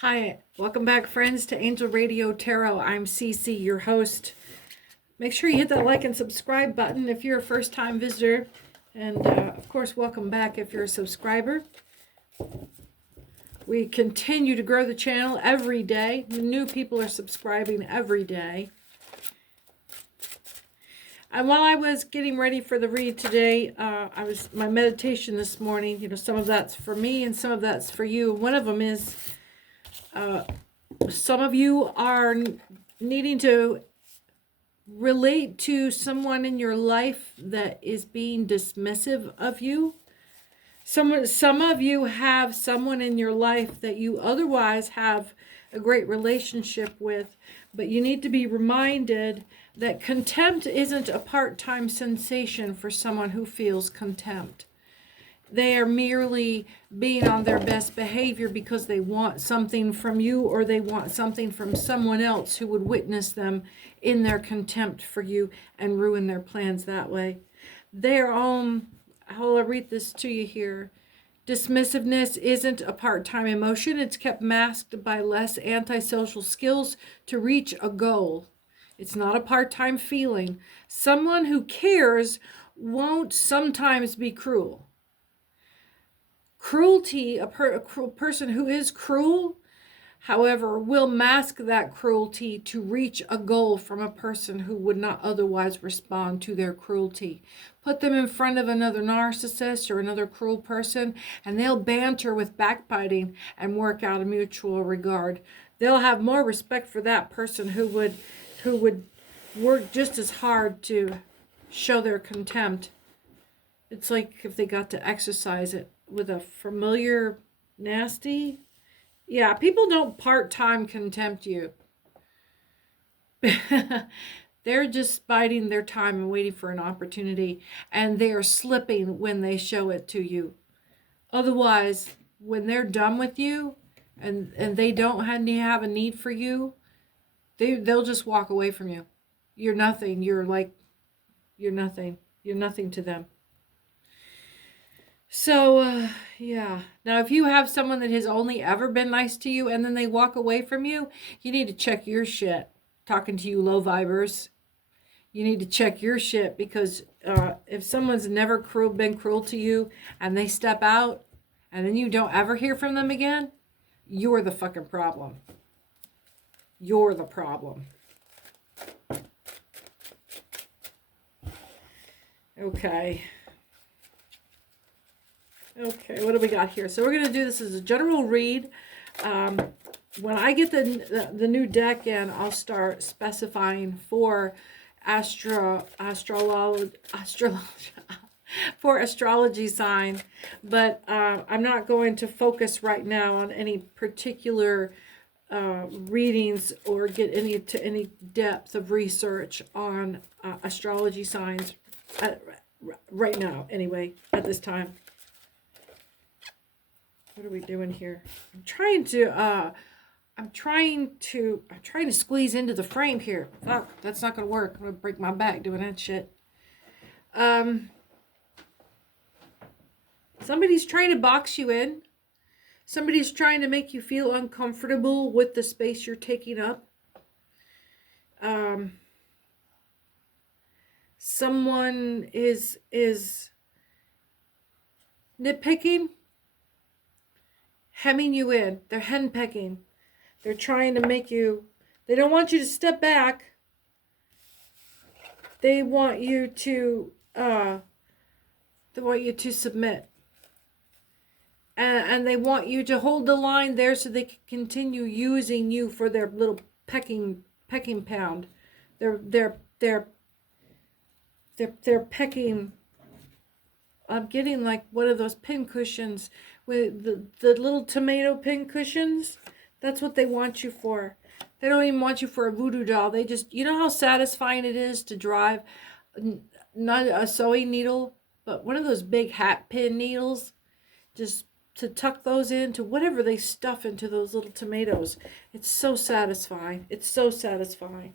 Hi, welcome back, friends, to Angel Radio Tarot. I'm Cece, your host. Make sure you hit that like and subscribe button if you're a first-time visitor. And, of course, welcome back if you're a subscriber. We continue to grow the channel every day. New people are subscribing every day. And while I was getting ready for the read today, my meditation this morning, some of that's for me and some of that's for you. One of them is... some of you are needing to relate to someone in your life that is being dismissive of you. Some of you have someone in your life that you otherwise have a great relationship with, but you need to be reminded that contempt isn't a part-time sensation for someone who feels contempt. They are merely being on their best behavior because they want something from you, or they want something from someone else who would witness them in their contempt for you and ruin their plans that way. I'll read this to you here. Dismissiveness isn't a part-time emotion. It's kept masked by less antisocial skills to reach a goal. It's not a part-time feeling. Someone who cares won't sometimes be cruel. Cruelty, a cruel person who is cruel, however, will mask that cruelty to reach a goal from a person who would not otherwise respond to their cruelty. Put them in front of another narcissist or another cruel person, and they'll banter with backbiting and work out a mutual regard. They'll have more respect for that person who would work just as hard to show their contempt. It's like if they got to exercise it with a familiar nasty. Yeah, people don't part-time contempt you. They're just biding their time and waiting for an opportunity, and they are slipping when they show it to you. Otherwise, when they're done with you and they don't have a need for you, they'll just walk away from you. You're nothing. You're nothing. You're nothing to them. So, yeah. Now, if you have someone that has only ever been nice to you and then they walk away from you, you need to check your shit. Talking to you low vibers. You need to check your shit, because if someone's never been cruel to you and they step out and then you don't ever hear from them again, you're the fucking problem. You're the problem. Okay. Okay, what do we got here? So we're going to do this as a general read. When I get the new deck in, I'll start specifying for astrology sign. But I'm not going to focus right now on any particular readings or get into any depth of research on astrology signs right now, anyway, at this time. What are we doing here? I'm trying to squeeze into the frame here. Fuck, that's not gonna work. I'm gonna break my back doing that shit. Somebody's trying to box you in. Somebody's trying to make you feel uncomfortable with the space you're taking up. Someone is nitpicking, hemming you in. They're henpecking. They're trying to make you, they don't want you to step back. They want you to submit. And they want you to hold the line there so they can continue using you for their little pecking pound. They're pecking. I'm getting like one of those pin cushions with the little tomato pin cushions. That's what they want you for. They don't even want you for a voodoo doll. They just, you know how satisfying it is to drive not a sewing needle, but one of those big hat pin needles, just to tuck those into whatever they stuff into those little tomatoes. It's so satisfying. It's so satisfying.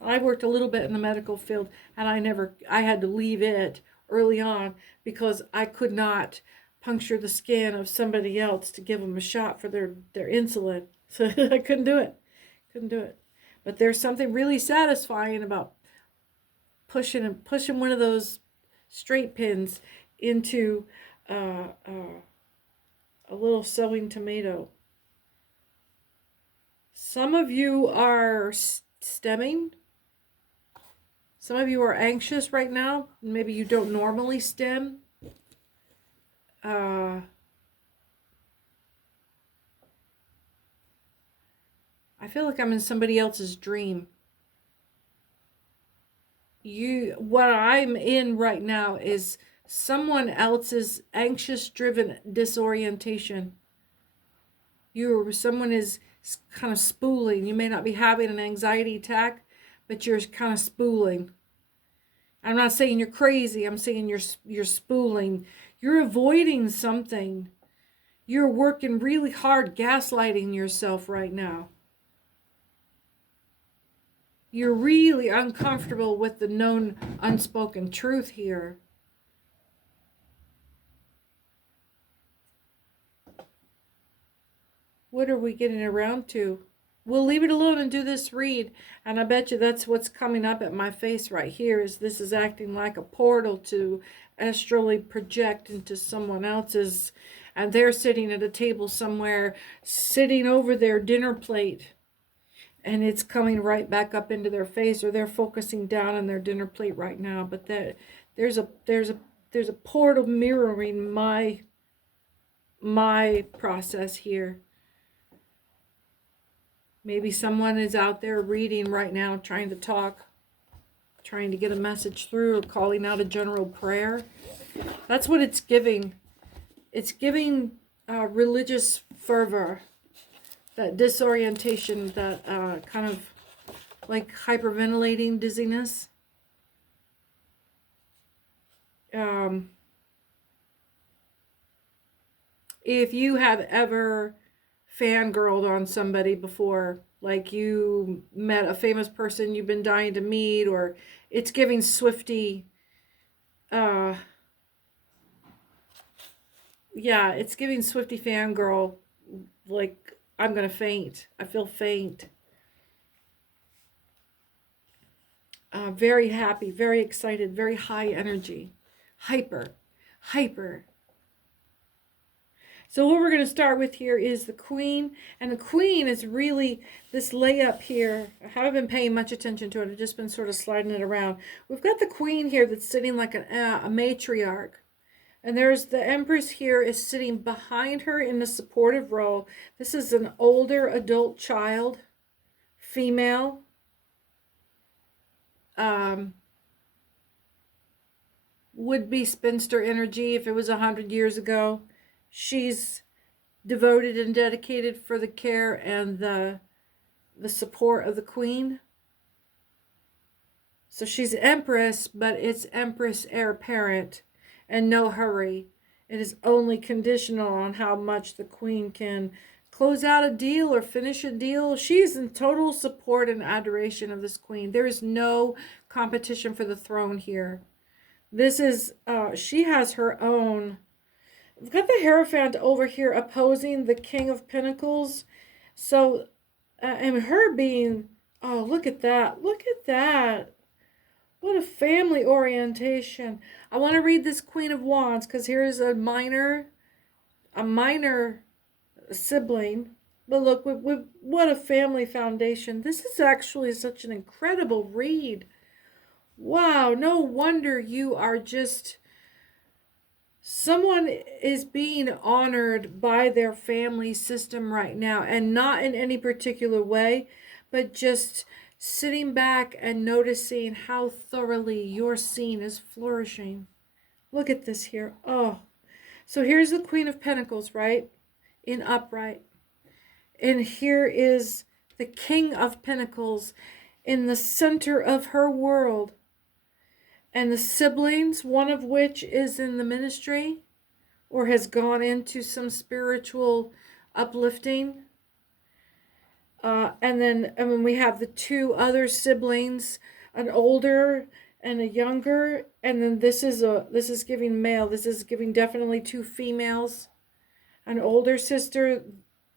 I worked a little bit in the medical field, and I had to leave it early on because I could not puncture the skin of somebody else to give them a shot for their insulin. So I couldn't do it. Couldn't do it. But there's something really satisfying about pushing one of those straight pins into a little sewing tomato. Some of you are stemming. Some of you are anxious right now. Maybe you don't normally stem. I feel like I'm in somebody else's dream. What I'm in right now is someone else's anxious driven disorientation. Someone is kind of spooling. You may not be having an anxiety attack, but you're kind of spooling. I'm not saying you're crazy. I'm saying you're spooling. You're avoiding something. You're working really hard gaslighting yourself right now. You're really uncomfortable with the known unspoken truth here. What are we getting around to? We'll leave it alone and do this read. And I bet you that's what's coming up at my face right here, is this is acting like a portal to astrally project into someone else's. And they're sitting at a table somewhere, sitting over their dinner plate. And it's coming right back up into their face, or they're focusing down on their dinner plate right now. But there's a portal mirroring my process here. Maybe someone is out there reading right now, trying to talk, trying to get a message through, or calling out a general prayer. That's what it's giving. It's giving religious fervor, that disorientation, that kind of like hyperventilating dizziness. If you have ever fangirled on somebody before, like you met a famous person you've been dying to meet, or it's giving Swiftie, it's giving Swiftie fangirl, like, I'm gonna faint. I feel faint. Very happy, very excited, very high energy, hyper. So what we're going to start with here is the Queen. And the Queen is really this layup here. I haven't been paying much attention to it. I've just been sort of sliding it around. We've got the Queen here that's sitting like a matriarch. And there's the Empress here is sitting behind her in the supportive role. This is an older adult child, female. Would be spinster energy if it was 100 years ago. She's devoted and dedicated for the care and the support of the Queen. So she's Empress, but it's Empress heir apparent, and no hurry. It is only conditional on how much the Queen can close out a deal or finish a deal. She's in total support and adoration of this Queen. There is no competition for the throne here. This is, she has her own. We've got the Hierophant over here opposing the King of Pentacles. So, and her being, oh, look at that. Look at that. What a family orientation. I want to read this Queen of Wands because here's a minor sibling. But look, what a family foundation. This is actually such an incredible read. Wow, no wonder you are just... Someone is being honored by their family system right now, and not in any particular way, but just sitting back and noticing how thoroughly your scene is flourishing. Look at this here. Oh, so here's the Queen of Pentacles, right? In upright. And here is the King of Pentacles in the center of her world. And the siblings, one of which is in the ministry or has gone into some spiritual uplifting. And then we have the two other siblings, an older and a younger, and then this is giving male. This is giving definitely two females. An older sister,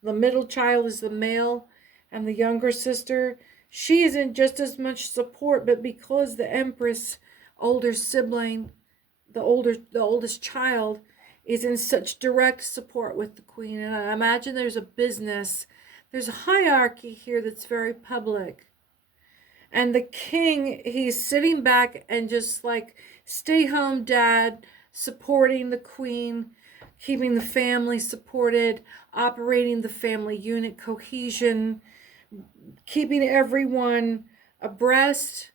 the middle child is the male, and the younger sister, she isn't just as much support, but because the Empress, older sibling, the oldest child, is in such direct support with the Queen. And I imagine there's a business, there's a hierarchy here that's very public. And the king, he's sitting back and just like, stay home, dad, supporting the Queen, keeping the family supported, operating the family unit cohesion, keeping everyone abreast,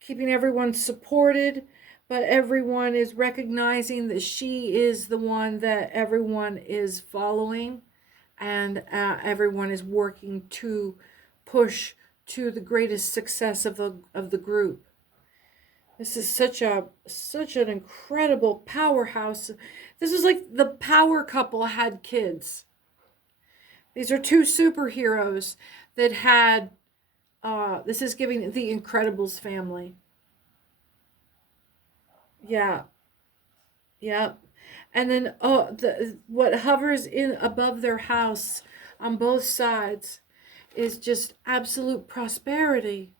keeping everyone supported, but everyone is recognizing that she is the one that everyone is following, and everyone is working to push to the greatest success of the group. This is such an incredible powerhouse. This is like the power couple had kids. These are two superheroes that had, this is giving the Incredibles family. Yeah. Yeah. And then what hovers in above their house on both sides is just absolute prosperity,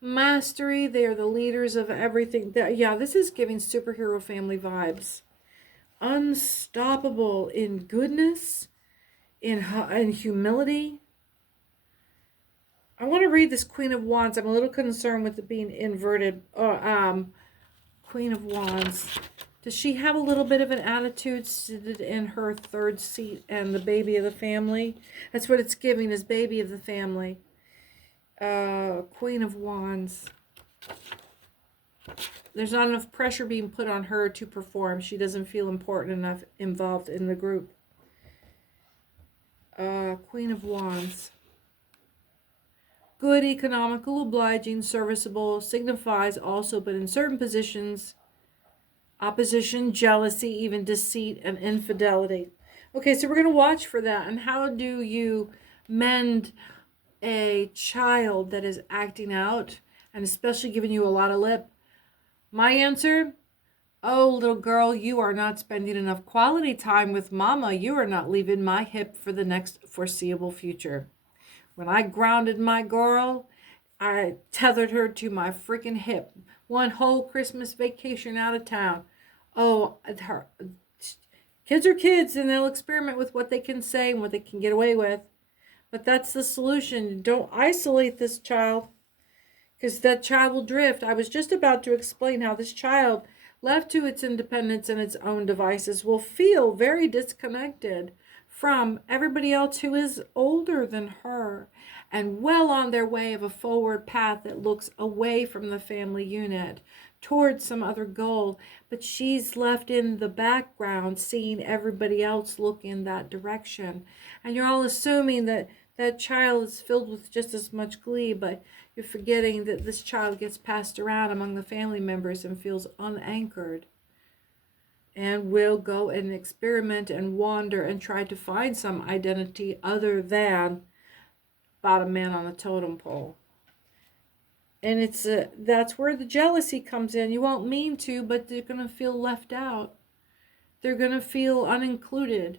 mastery. They are the leaders of everything. Yeah, this is giving superhero family vibes. Unstoppable in goodness, in humility. I want to read this Queen of Wands. I'm a little concerned with it being inverted. Queen of Wands. Does she have a little bit of an attitude seated in her third seat and the baby of the family? That's what it's giving, is baby of the family. Queen of Wands. There's not enough pressure being put on her to perform. She doesn't feel important enough involved in the group. Queen of Wands. Good, economical, obliging, serviceable, signifies also, but in certain positions, opposition, jealousy, even deceit and infidelity. Okay, so we're going to watch for that. And how do you mend a child that is acting out and especially giving you a lot of lip? My answer, oh, little girl, you are not spending enough quality time with mama. You are not leaving my hip for the next foreseeable future. When I grounded my girl, I tethered her to my freaking hip. One whole Christmas vacation out of town. Oh, kids are kids, and they'll experiment with what they can say and what they can get away with. But that's the solution. Don't isolate this child, because that child will drift. I was just about to explain how this child, left to its independence and its own devices, will feel very disconnected from everybody else who is older than her and well on their way of a forward path that looks away from the family unit towards some other goal. But she's left in the background, seeing everybody else look in that direction. And you're all assuming that that child is filled with just as much glee, but you're forgetting that this child gets passed around among the family members and feels unanchored, and will go and experiment and wander and try to find some identity other than bottom man on the totem pole. And it's that's where the jealousy comes in. You won't mean to, but they're going to feel left out. They're going to feel unincluded.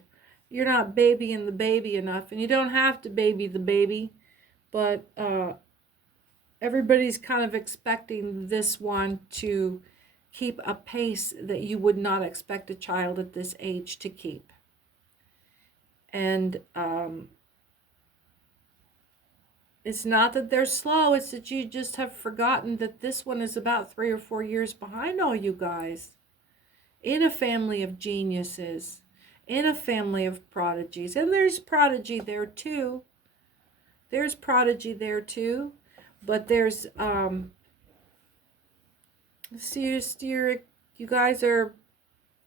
You're not babying the baby enough, and you don't have to baby the baby, but everybody's kind of expecting this one to keep a pace that you would not expect a child at this age to keep. And it's not that they're slow, it's that you just have forgotten that this one is about 3 or 4 years behind all you guys. In a family of geniuses, in a family of prodigies. And there's prodigy there too. There's prodigy there too. But there's you guys are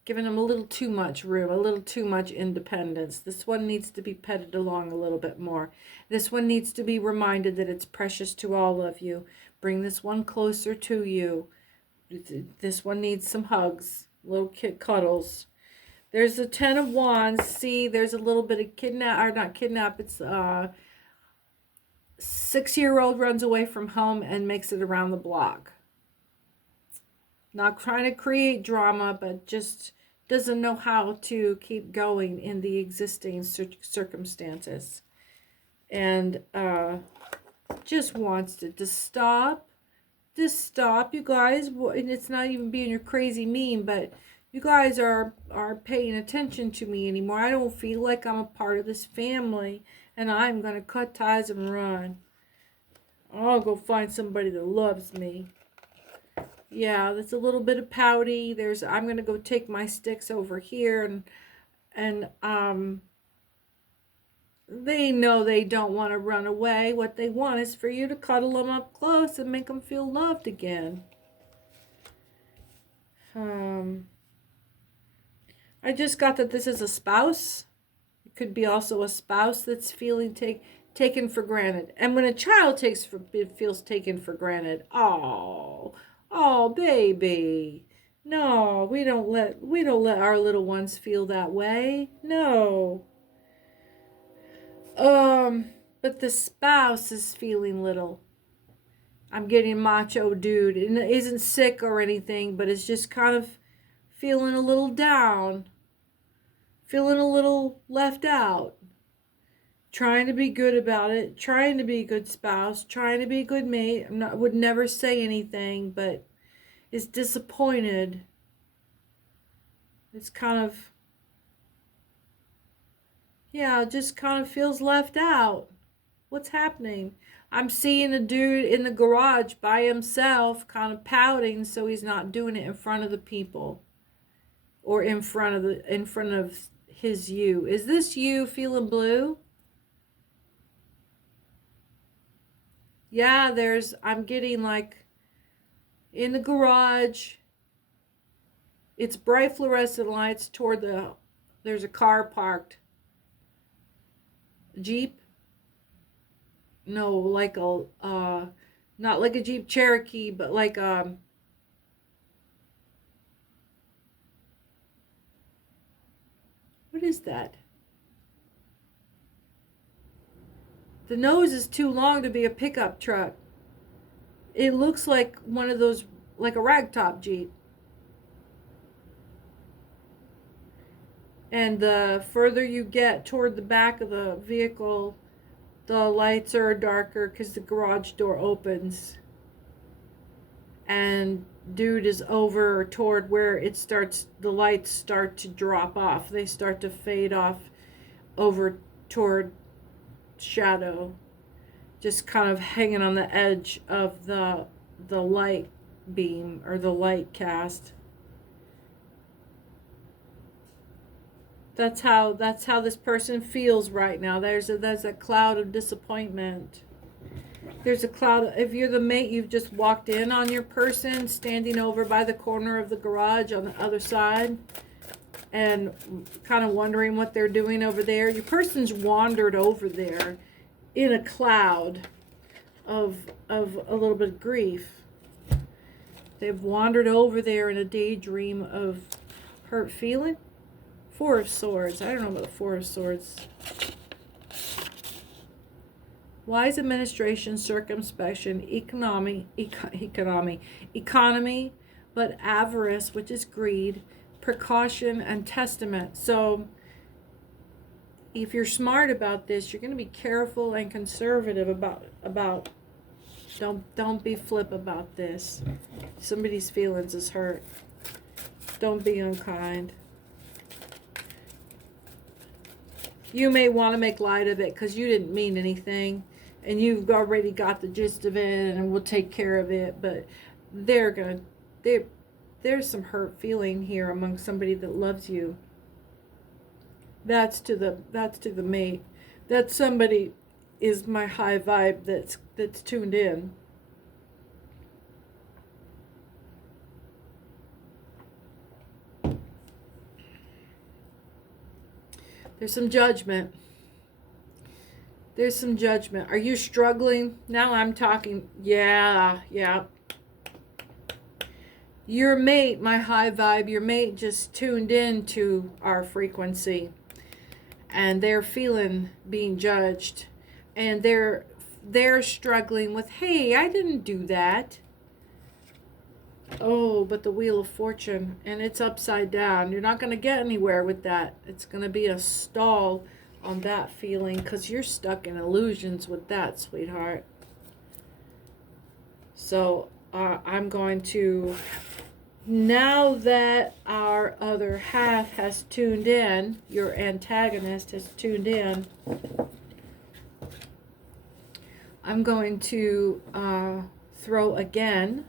giving them a little too much room, a little too much independence. This one needs to be petted along a little bit more. This one needs to be reminded that it's precious to all of you. Bring this one closer to you. This one needs some hugs, little kid cuddles. There's the 10 of Wands. See, there's a little bit of it's 6-year-old runs away from home and makes it around the block. Not trying to create drama, but just doesn't know how to keep going in the existing circumstances. And just wants it to stop. Just stop, you guys. And it's not even being your crazy mean, but you guys are paying attention to me anymore. I don't feel like I'm a part of this family, and I'm going to cut ties and run. I'll go find somebody that loves me. Yeah, that's a little bit of pouty. I'm going to go take my sticks over here, and they know they don't want to run away. What they want is for you to cuddle them up close and make them feel loved again. I just got that this is a spouse. It could be also a spouse that's feeling taken for granted. And when a child feels taken for granted, oh, baby. No, we don't let our little ones feel that way. No. But the spouse is feeling little. I'm getting macho dude, and it isn't sick or anything, but it's just kind of feeling a little down, feeling a little left out, trying to be good about it, trying to be a good spouse, trying to be a good mate. Would never say anything, but is disappointed. It's kind of, yeah, just kind of feels left out. What's happening? I'm seeing a dude in the garage by himself, kind of pouting, so he's not doing it in front of the people, or in front of his you. Is this you feeling blue? Yeah, I'm getting like in the garage. It's bright fluorescent lights toward there's a car parked. Jeep? No, like not like a Jeep Cherokee, but like what is that? The nose is too long to be a pickup truck. It looks like one of those, like a ragtop Jeep. And the further you get toward the back of the vehicle, the lights are darker because the garage door opens. And dude is over toward where the lights start to drop off. They start to fade off over toward shadow. Just kind of hanging on the edge of the light beam or the light cast. That's how this person feels right now. There's a cloud of disappointment. There's a cloud. If you're the mate, you've just walked in on your person standing over by the corner of the garage on the other side and kind of wondering what they're doing over there. Your person's wandered over there in a cloud of a little bit of grief. They've wandered over there in a daydream of hurt feeling. Four of Swords. I don't know about the Four of Swords. Wise administration, circumspection, economy, but avarice, which is greed, precaution, and testament. So if you're smart about this, you're going to be careful and conservative about don't be flip about this. Somebody's feelings is hurt. Don't be unkind. You may want to make light of it because you didn't mean anything and you've already got the gist of it and we'll take care of it, but there's some hurt feeling here among somebody that loves you. That's to the mate. That somebody is my high vibe that's tuned in. There's some judgment. There's some judgment. Are you struggling? Now I'm talking. Yeah. Your mate, my high vibe, your mate just tuned in to our frequency. And they're feeling being judged. And they're struggling with, hey, I didn't do that. Oh, but the Wheel of Fortune, and it's upside down. You're not going to get anywhere with that. It's going to be a stall on that feeling because you're stuck in illusions with that, sweetheart. So I'm going to, now that our other half has tuned in, your antagonist has tuned in, I'm going to throw again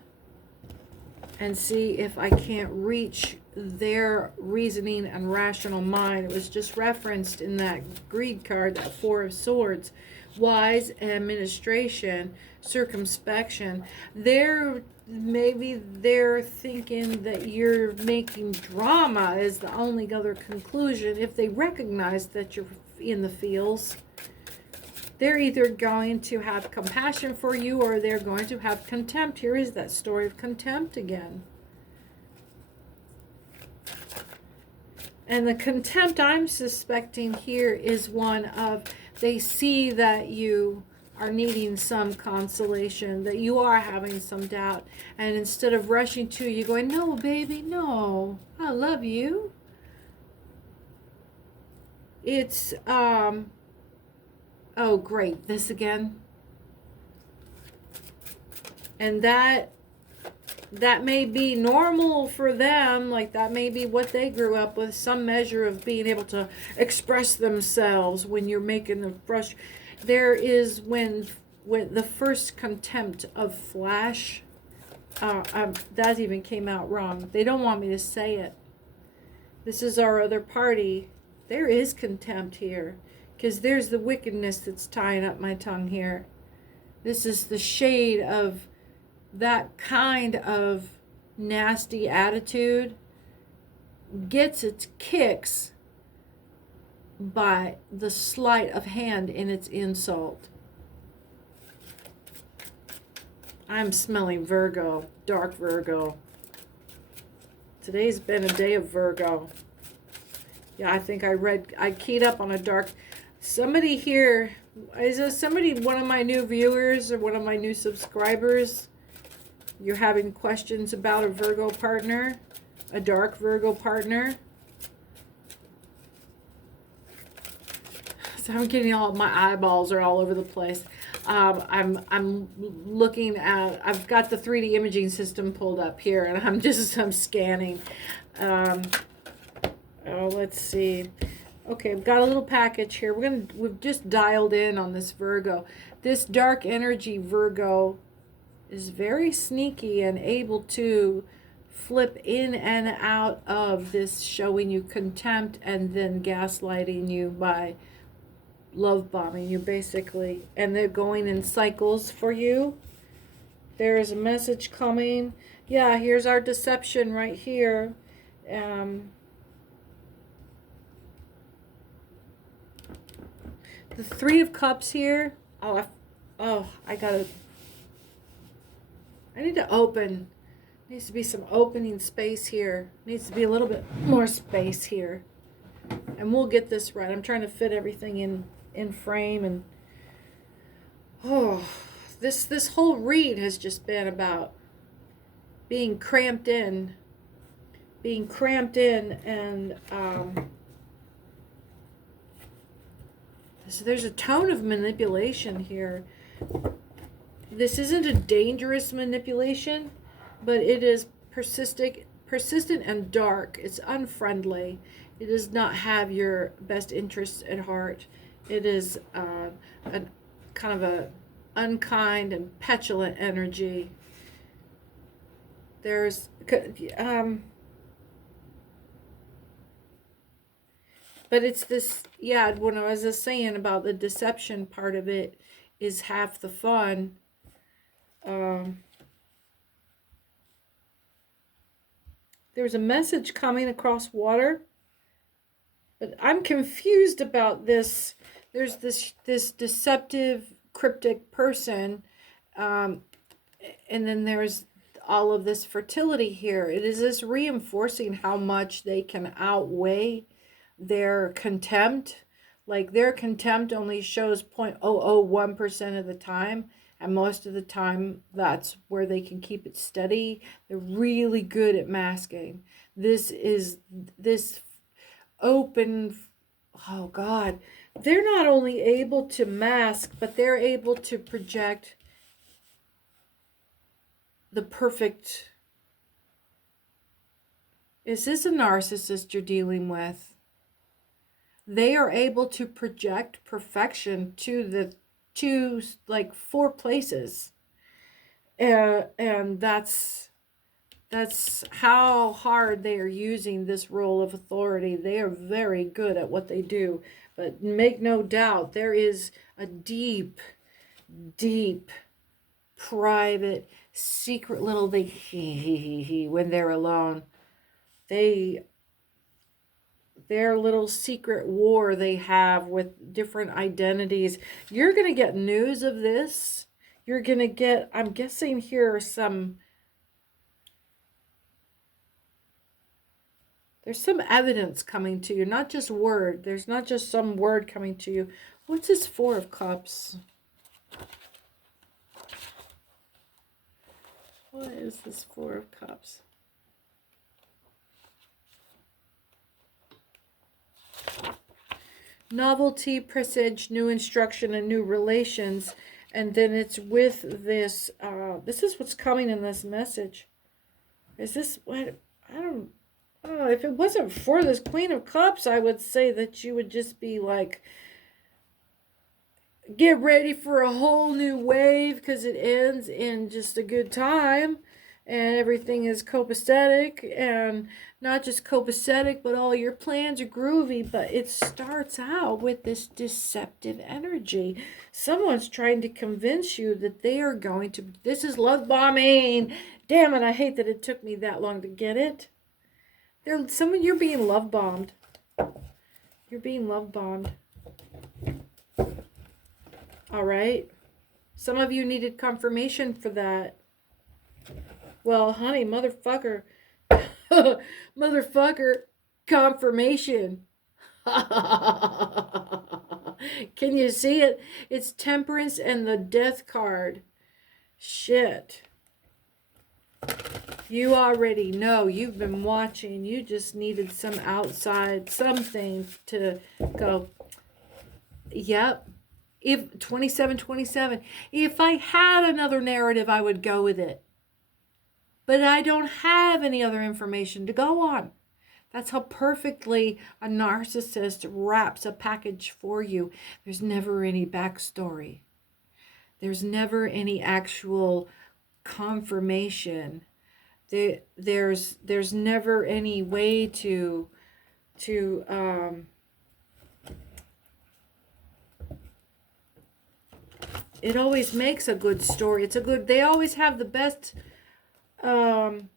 and see if I can't reach their reasoning and rational mind. It was just referenced in that greed card, that Four of Swords. Wise administration, circumspection. Maybe they're thinking that you're making drama is the only other conclusion. If they recognize that you're in the feels, they're either going to have compassion for you or they're going to have contempt. Here is that story of contempt again. And the contempt I'm suspecting here is one of, they see that you are needing some consolation, that you are having some doubt. And instead of rushing to you going, no, baby, no, I love you. It's, oh, great, this again. And that may be normal for them, like that may be what they grew up with, some measure of being able to express themselves when you're making the brush. There is when the first contempt of flash, that even came out wrong. They don't want me to say it. This is our other party. There is contempt here, because there's the wickedness that's tying up my tongue here. This is the shade of that kind of nasty attitude gets its kicks by the sleight of hand in its insult. I'm smelling Virgo, dark Virgo. Today's been a day of Virgo. Yeah, I think I keyed up on a dark. Somebody here, is there somebody, one of my new viewers or one of my new subscribers? You're having questions about a Virgo partner, a dark Virgo partner. So I'm getting all, my eyeballs are all over the place. I'm looking at, I've got the 3D imaging system pulled up here, and I'm scanning. Oh, let's see. Okay, I've got a little package here. We've just dialed in on this Virgo. This dark energy Virgo is very sneaky and able to flip in and out of this, showing you contempt and then gaslighting you by love bombing you, basically. And they're going in cycles for you. There is a message coming. Yeah, here's our deception right here. The Three of Cups here. I need to open. Needs to be some opening space here. Needs to be a little bit more space here. And we'll get this right. I'm trying to fit everything in frame. And this whole read has just been about being cramped in. And so there's a tone of manipulation here. This isn't a dangerous manipulation, but it is persistent and dark. It's unfriendly. It does not have your best interests at heart. It is a kind of a unkind and petulant energy. There's but it's this, yeah, when I was just saying about the deception part of it is half the fun. There's a message coming across water, but I'm confused about this. There's this deceptive, cryptic person, and then there's all of this fertility here. It is this reinforcing how much they can outweigh their contempt. Like their contempt only shows 0.001% of the time. And most of the time, that's where they can keep it steady. They're really good at masking. This open, oh God. They're not only able to mask, but they're able to project the perfect. Is this a narcissist you're dealing with? They are able to project perfection to like 4 places. And that's how hard they are using this role of authority. They are very good at what they do. But make no doubt, there is a deep, deep, private, secret little they when they're alone. Their little secret war they have with different identities. You're going to get news of this. You're going to get, I'm guessing here, there's some evidence coming to you, not just word. There's not just some word coming to you. What's this 4 of Cups? What is this 4 of Cups? Novelty, presage, new instruction, and new relations. And then it's with this, this is what's coming in this message. Is this what, I don't know. If it wasn't for this Queen of Cups, I would say that you would just be like, get ready for a whole new wave, because it ends in just a good time. And everything is copacetic, and not just copacetic, but all your plans are groovy. But it starts out with this deceptive energy. Someone's trying to convince you that they are going to, this is love bombing. Damn it, I hate that it took me that long to get it. You're being love bombed. You're being love bombed. All right. Some of you needed confirmation for that. Well, honey, motherfucker. Motherfucker, confirmation. Can you see it? It's Temperance and the Death card. Shit. You already know. You've been watching. You just needed some outside, something to go, yep. If 2727, if I had another narrative, I would go with it. But I don't have any other information to go on. That's how perfectly a narcissist wraps a package for you. There's never any backstory. There's never any actual confirmation. There's never any way to it always makes a good story. They always have the best, God,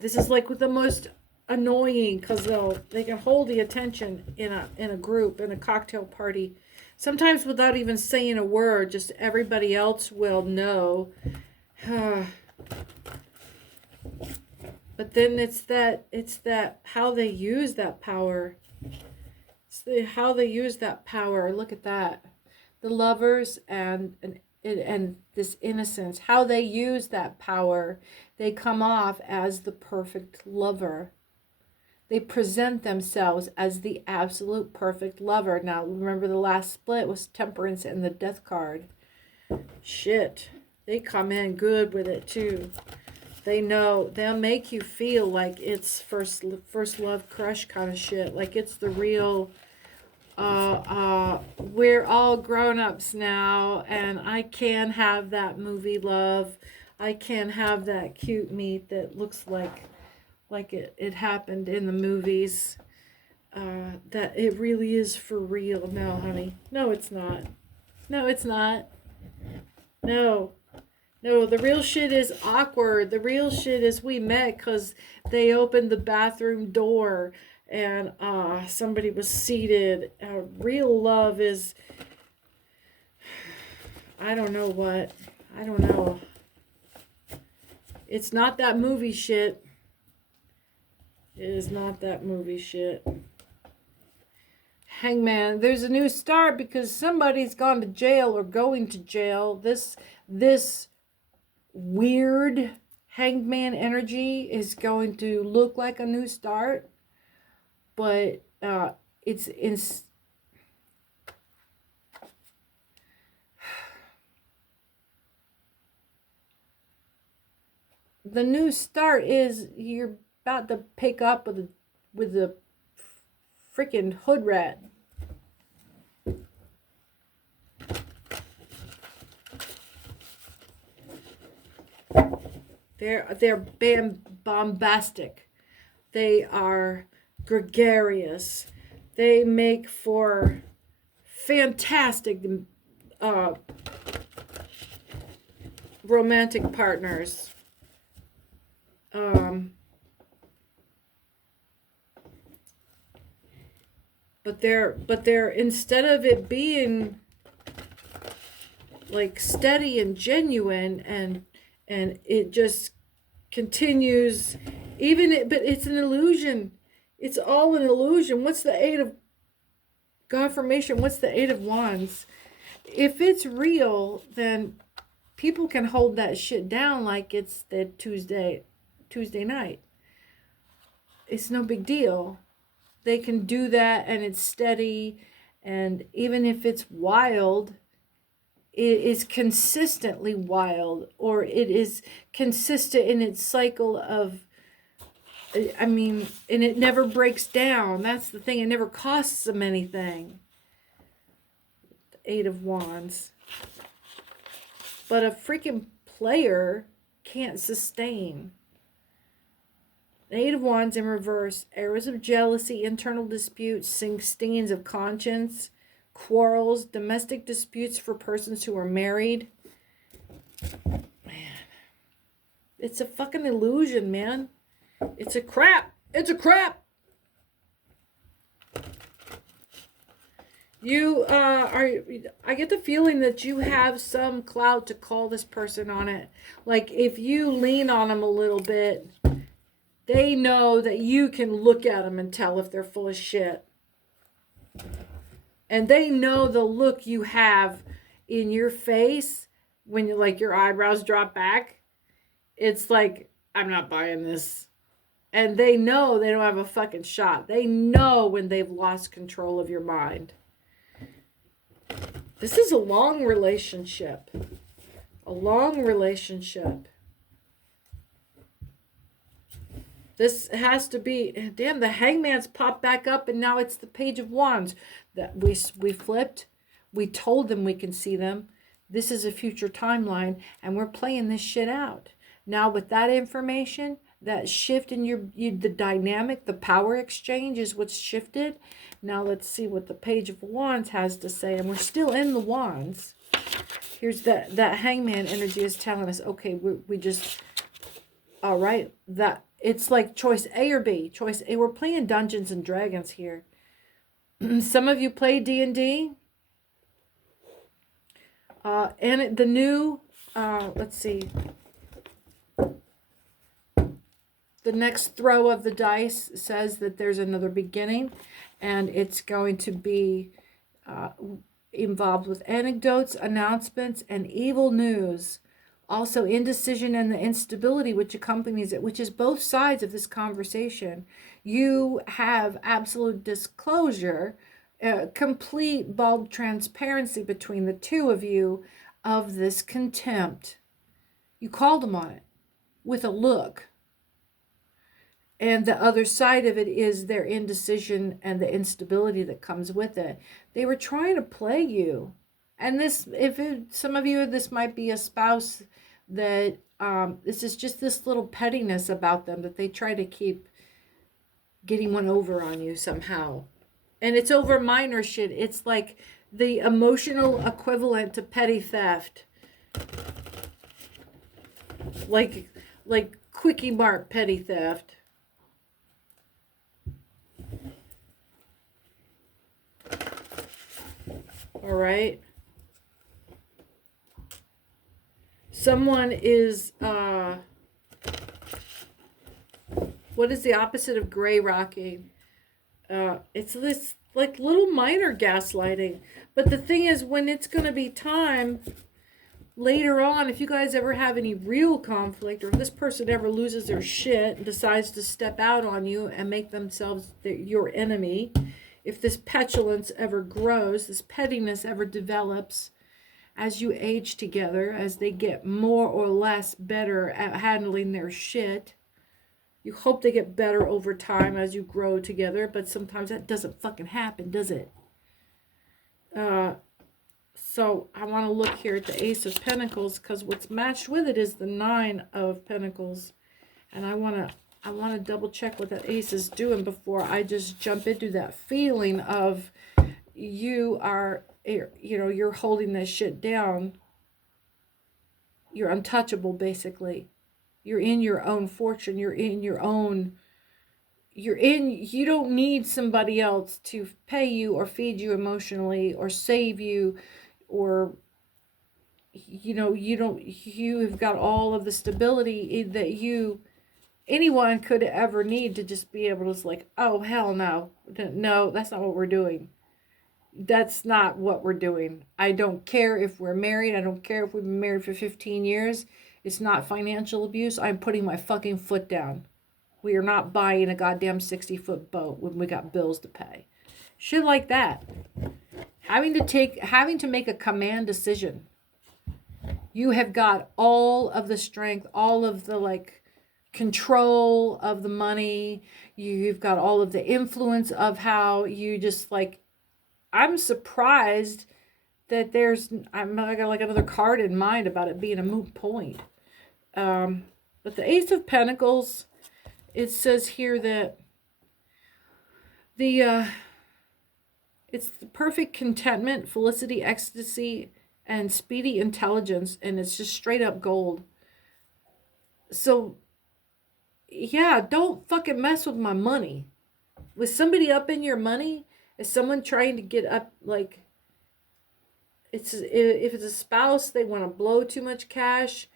this is like the most annoying, because they can hold the attention in a group, in a cocktail party, sometimes without even saying a word. Just everybody else will know. But then it's that how they use that power. How they use that power. Look at that. The Lovers and this innocence. How they use that power. They come off as the perfect lover. They present themselves as the absolute perfect lover. Now, remember the last split was Temperance and the Death card. Shit. They come in good with it too. They know, they'll make you feel like it's first love crush kind of shit. Like it's the real, we're all grown-ups now, and I can have that movie love. I can have that cute meat that looks like it happened in the movies. That it really is for real. No, honey. No, it's not. No, it's not. No. No, the real shit is awkward. The real shit is we met because they opened the bathroom door and somebody was seated. Real love is, I don't know what. I don't know. It's not that movie shit. It is not that movie shit. Hangman, there's a new start because somebody's gone to jail or going to jail. This weird hangman energy is going to look like a new start, but it's in the new start is you're about to pick up with the freaking hood rat. They're bombastic. They are gregarious. They make for fantastic romantic partners. But they're instead of it being like steady and genuine and it just continues, but it's an illusion. It's all an illusion. What's the Eight of Confirmation? What's the Eight of Wands? If it's real, then people can hold that shit down like it's the Tuesday night. It's no big deal. They can do that and it's steady, and even if it's wild, it is consistently wild, or it is consistent in its cycle of, and it never breaks down. That's the thing. It never costs them anything. The Eight of Wands. But a freaking player can't sustain. The Eight of Wands in reverse. Arrows of jealousy, internal disputes, stings of conscience, quarrels, domestic disputes for persons who are married. Man. It's a fucking illusion, man. It's a crap. It's a crap. I get the feeling that you have some clout to call this person on it. Like if you lean on them a little bit, they know that you can look at them and tell if they're full of shit. And they know the look you have in your face when you like your eyebrows drop back. It's like, I'm not buying this. And they know they don't have a fucking shot. They know when they've lost control of your mind. This is a long relationship. A long relationship. This has to be, damn, the Hangman's popped back up and now it's the Page of Wands. That we flipped. We told them we can see them. This is a future timeline and we're playing this shit out. Now with that information, that shift in the dynamic, the power exchange is what's shifted. Now let's see what the Page of Wands has to say. And we're still in the Wands. Here's that Hangman energy is telling us, okay, we just, all right, that it's like choice A or B. Choice A, we're playing Dungeons and Dragons here. Some of you play D&D. And the new, let's see. The next throw of the dice says that there's another beginning, and it's going to be involved with anecdotes, announcements, and evil news. Also, indecision and the instability which accompanies it, which is both sides of this conversation. You have absolute disclosure, complete bald transparency between the two of you of this contempt. You called them on it with a look. And the other side of it is their indecision and the instability that comes with it. They were trying to play you. And this, some of you, this might be a spouse that this is just this little pettiness about them that they try to keep getting one over on you somehow. And it's over minor shit. It's like the emotional equivalent to petty theft. Like Quickie Mart petty theft. All right. Someone is, what is the opposite of gray rocking? It's this like little minor gaslighting. But the thing is, when it's going to be time later on, if you guys ever have any real conflict, or if this person ever loses their shit and decides to step out on you and make themselves your enemy, if this petulance ever grows, this pettiness ever develops as you age together, as they get more or less better at handling their shit, you hope they get better over time as you grow together, but sometimes that doesn't fucking happen, does it? So I want to look here at the Ace of Pentacles, because what's matched with it is the Nine of Pentacles. And I want to double check what that Ace is doing before I just jump into that feeling of you are, you know, you're holding this shit down. You're untouchable, basically. You're in your own fortune. You're in your own, you don't need somebody else to pay you or feed you emotionally or save you, or, you know, you have got all of the stability that anyone could ever need to just be able to, like, oh, hell no. No, that's not what we're doing. That's not what we're doing. I don't care if we're married. I don't care if we've been married for 15 years. It's not financial abuse. I'm putting my fucking foot down. We are not buying a goddamn 60-foot boat when we got bills to pay. Shit like that. Having to make a command decision. You have got all of the strength, all of the, like, control of the money. You've got all of the influence of how you just, like, I'm surprised that I got like another card in mind about it being a moot point. But the Ace of Pentacles, it says here that it's the perfect contentment, felicity, ecstasy, and speedy intelligence, and it's just straight up gold. So, yeah, don't fucking mess with my money. With somebody up in your money, is someone trying to get up, like, if it's a spouse, they want to blow too much cash.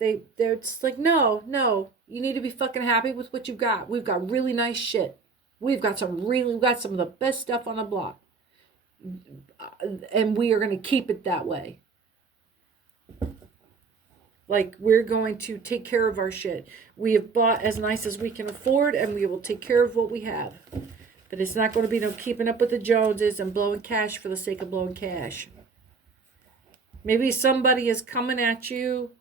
They're just like, no, you need to be fucking happy with what you've got. We've got really nice shit. We've got some of the best stuff on the block. And we are going to keep it that way. Like, we're going to take care of our shit. We have bought as nice as we can afford, and we will take care of what we have. But it's not going to be no keeping up with the Joneses and blowing cash for the sake of blowing cash. Maybe somebody is coming at you.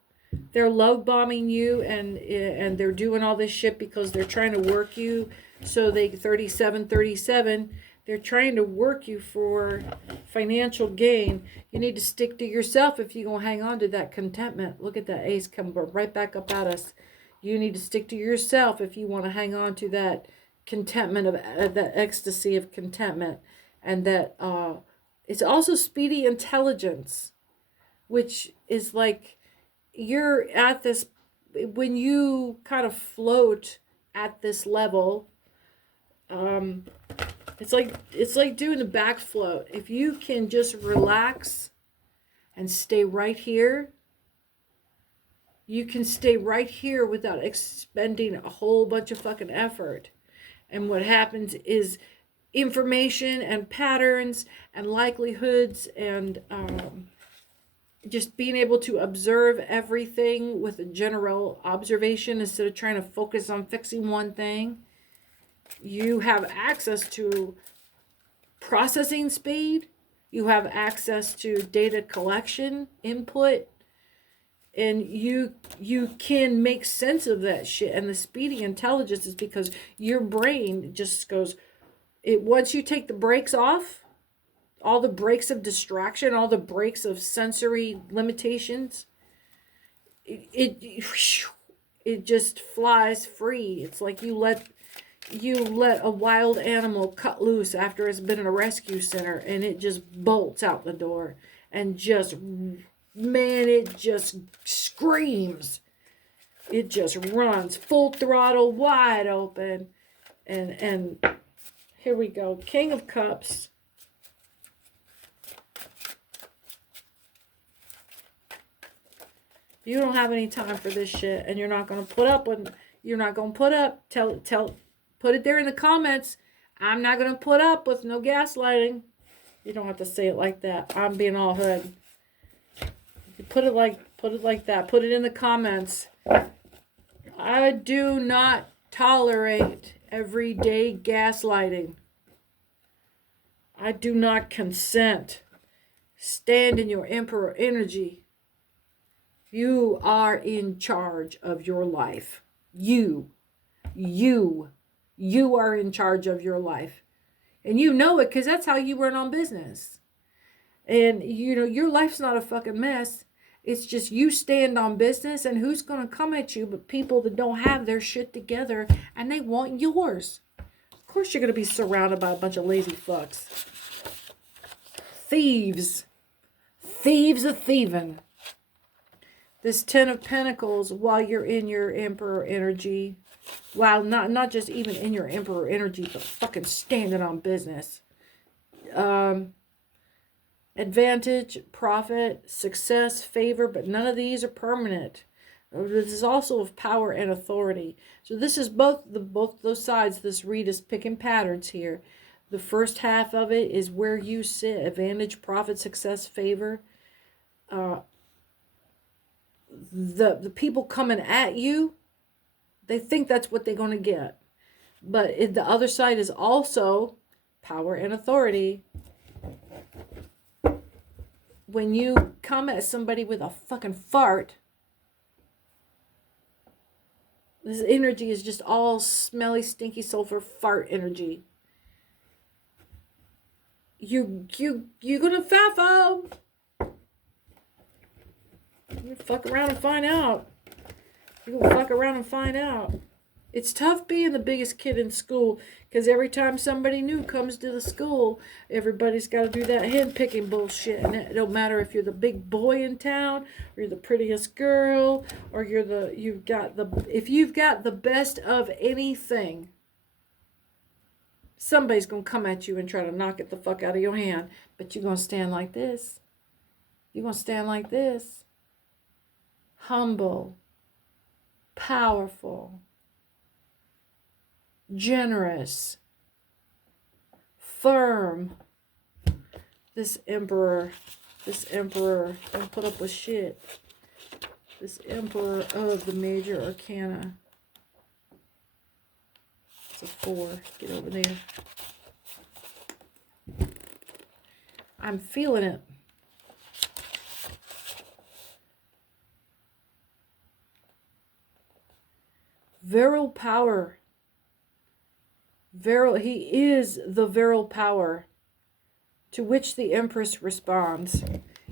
They're love bombing you, and they're doing all this shit because they're trying to work you. So they 37. They're trying to work you for financial gain. You need to stick to yourself if you're going to hang on to that contentment. Look at that ace come right back up at us. You need to stick to yourself if you want to hang on to that contentment of that ecstasy of contentment. And that it's also speedy intelligence, which is like you're at this, when you kind of float at this level, it's like doing a back float. If you can just relax and stay right here, you can stay right here without expending a whole bunch of fucking effort. And what happens is information and patterns and likelihoods and just being able to observe everything with a general observation instead of trying to focus on fixing one thing. You have access to processing speed. You have access to data collection, input, and you can make sense of that shit. And the speedy intelligence is because your brain just goes, once you take the brakes off, all the brakes of distraction, all the brakes of sensory limitations, it just flies free. It's like you let a wild animal cut loose after it's been in a rescue center, and it just bolts out the door and just, man, it just screams. It just runs full throttle, wide open. And here we go. King of Cups. You don't have any time for this shit, and you're not going to put up with, put it there in the comments. I'm not going to put up with no gaslighting. You don't have to say it like that. I'm being all hood. Put it like that. Put it in the comments. I do not tolerate everyday gaslighting. I do not consent. Stand in your emperor energy. You are in charge of your life. You are in charge of your life. And you know it because that's how you run on business. And, you know, your life's not a fucking mess. It's just you stand on business, and who's going to come at you but people that don't have their shit together and they want yours. Of course you're going to be surrounded by a bunch of lazy fucks. Thieves. Thieves of thieving. This 10 of Pentacles, while you're in your Emperor energy, while not just even in your Emperor energy, but fucking standing on business. Advantage, profit, success, favor, but none of these are permanent. This is also of power and authority. So this is both those sides. This read is picking patterns here. The first half of it is where you sit. Advantage, profit, success, favor. The people coming at you, they think that's what they're going to get. But the other side is also power and authority. When you come at somebody with a fucking fart, this energy is just all smelly, stinky sulfur fart energy. You're gonna FAFO. You're gonna fuck around and find out. You're gonna fuck around and find out. It's tough being the biggest kid in school, because every time somebody new comes to the school, everybody's got to do that hen picking bullshit. And it don't matter if you're the big boy in town, or you're the prettiest girl, or if you've got the best of anything, somebody's going to come at you and try to knock it the fuck out of your hand. But you're going to stand like this. You're going to stand like this. Humble. Powerful. Generous, firm. This emperor don't put up with shit. This emperor of the major arcana. It's a 4. Get over there. I'm feeling it. Virile power. He is the virile power to which the Empress responds.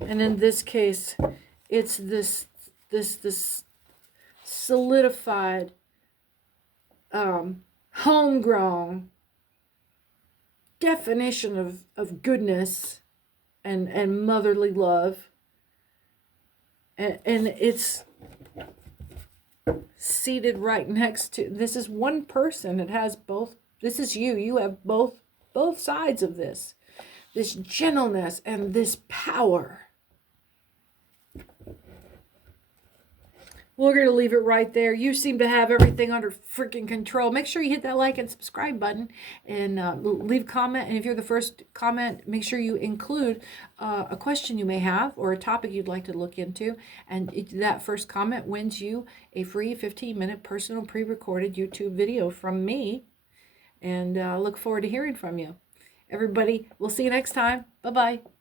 And in this case, it's this solidified, homegrown definition of goodness and motherly love. And it's seated right next to, this is one person. It has both. This is you. You have both sides of this. This gentleness and this power. We're going to leave it right there. You seem to have everything under freaking control. Make sure you hit that like and subscribe button, and leave a comment. And if you're the first comment, make sure you include a question you may have or a topic you'd like to look into. And that first comment wins you a free 15-minute personal pre-recorded YouTube video from me. And look forward to hearing from you. Everybody, we'll see you next time. Bye-bye.